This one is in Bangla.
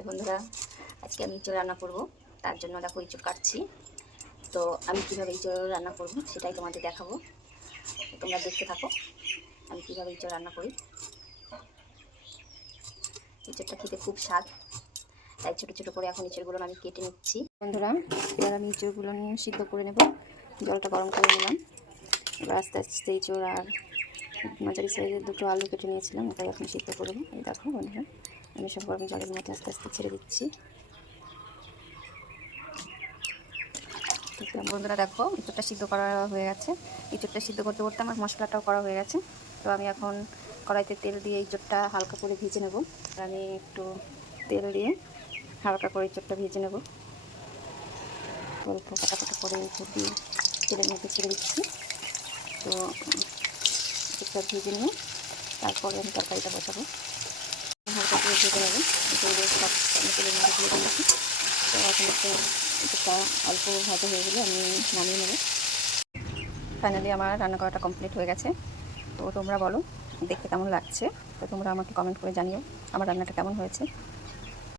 হাই বন্ধুরা, আজকে আমি ইঁচড় রান্না করব। তার জন্য দেখো ইঁচড় কাটছি। তো আমি কীভাবে ইঁচড় রান্না করব সেটাই তোমাদের দেখাবো। তোমরা দেখতে থাকো আমি কীভাবে ইঁচড় রান্না করি। ইঁচড়টা খেতে খুব স্বাদ, তাই ছোটো ছোটো করে এখন ইঁচড়গুলো আমি কেটে নিচ্ছি। বন্ধুরা, এবার আমি ইঁচড়গুলো সিদ্ধ করে নেব। জলটা গরম করে নিলাম। এবার আস্তে আস্তে ইঁচড় আর মাঝারি সাইজের দুটো আলু কেটে নিয়েছিলাম, ওটাই এখন সিদ্ধ করব। এই দেখো বন্ধুরা, আমি সব গরম জলের মধ্যে আস্তে আস্তে ছেড়ে দিচ্ছি। বন্ধুরা দেখো, ইঁচড়টা সিদ্ধ করা হয়ে গেছে। ইঁচড়টা সিদ্ধ করতে করতে আমার মশলাটাও করা হয়ে গেছে। তো আমি এখন কড়াইতে তেল দিয়ে ইঁচড়টা হালকা করে ভেজে নেব। আমি একটু তেল দিয়ে হালকা করে ইঁচড়টা ভেজে নেব। অল্প কাটা করে ইঁচড় দিয়ে তেলের মধ্যে ছেড়ে দিচ্ছি। তো ইঁচড়টা ভেজে নিয়ে তারপরে আমি তরকারিটা বসাবো। হালকা করে ভেজে নেব। ইঁচড়গুলো সব আমি তেলের মধ্যে দিয়ে দিয়েছি। তো এখন ইঁচড়টা অল্প ভাজা হয়ে গেলে আমি নামিয়ে নেব। ফাইনালি আমার রান্না করাটা কমপ্লিট হয়ে গেছে। তো তোমরা বলো দেখতে কেমন লাগছে। তো তোমরা আমাকে কমেন্ট করে জানিও আমার রান্নাটা কেমন হয়েছে।